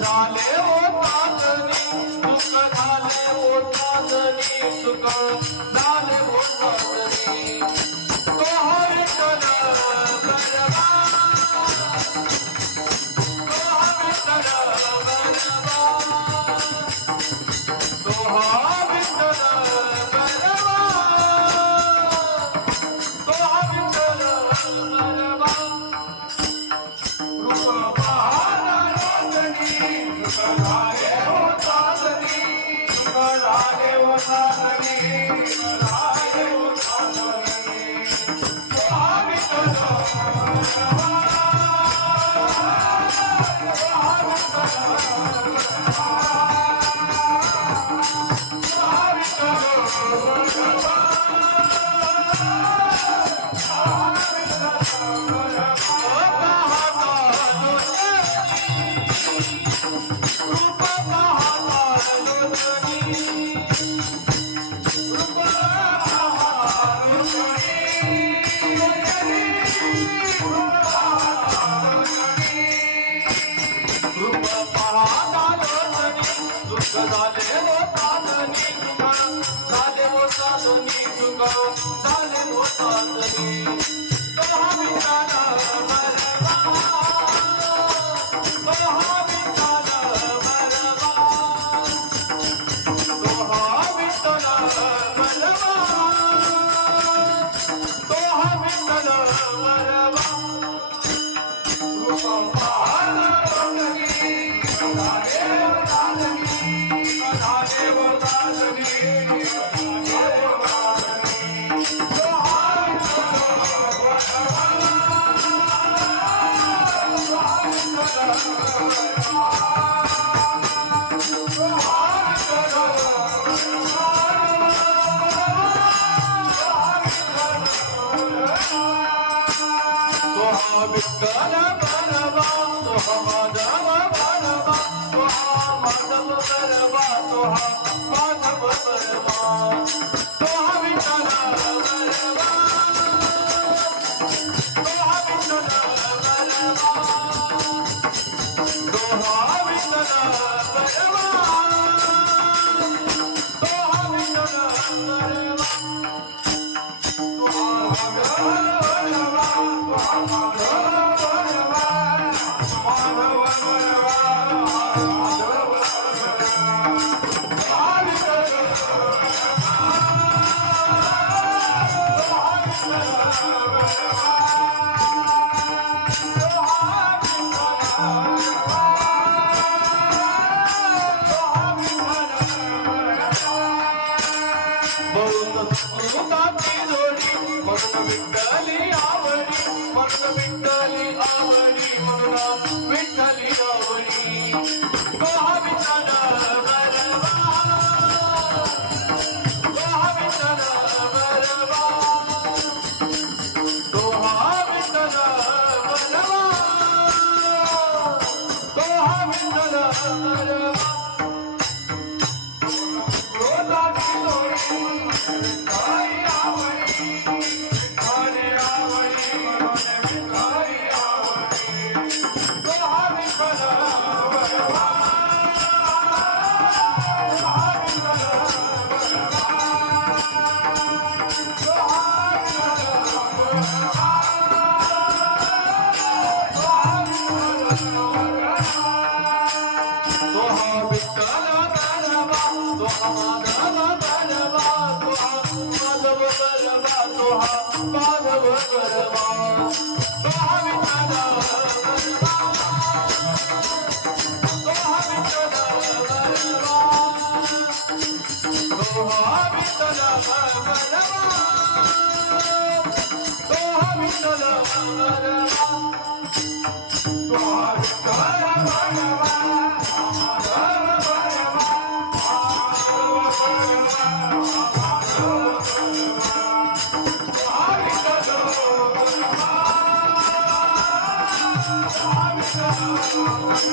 झाले होताजनी सुख झाले होताजनी सुख झाले होताजनी तो विठ्ठल बरवा तो विठ्ठल बरवा तो विठ्ठल बरवा तो विठ्ठल बरवा रूप झाले होताजनी सुख झाले होताजनी झाले होताजनी विठ्ठल झाले होताजनी सुख झाले होताजनी सुख झाले होताजनी तो विठ्ठल बरवा तो विठ्ठल बरवा तो विठ्ठल बरवा तो विठ्ठल बरवा रूप विठ्ठल बरवा तो माधव बरवा तो माधव बरवा तो माधव बरवा तो विठ्ठल बरवा तो विठ्ठल बरवा तो विठ्ठल बरवा तो विठ्ठल विठ्ठली आवडी म्हणून विठ्ठली आवडी म्हणून विठ्ठली आवडी तो विठ्ठल बरवा तो विठ्ठल बरवा तो विठ्ठल बरवा तो विठ्ठल बरवा माधव बरवा तो विठ्ठल बरवा तो विठ्ठल बरवा तो विठ्ठल बरवा तो विठ्ठल बरवा तो विठ्ठल बरवा Hare Oh,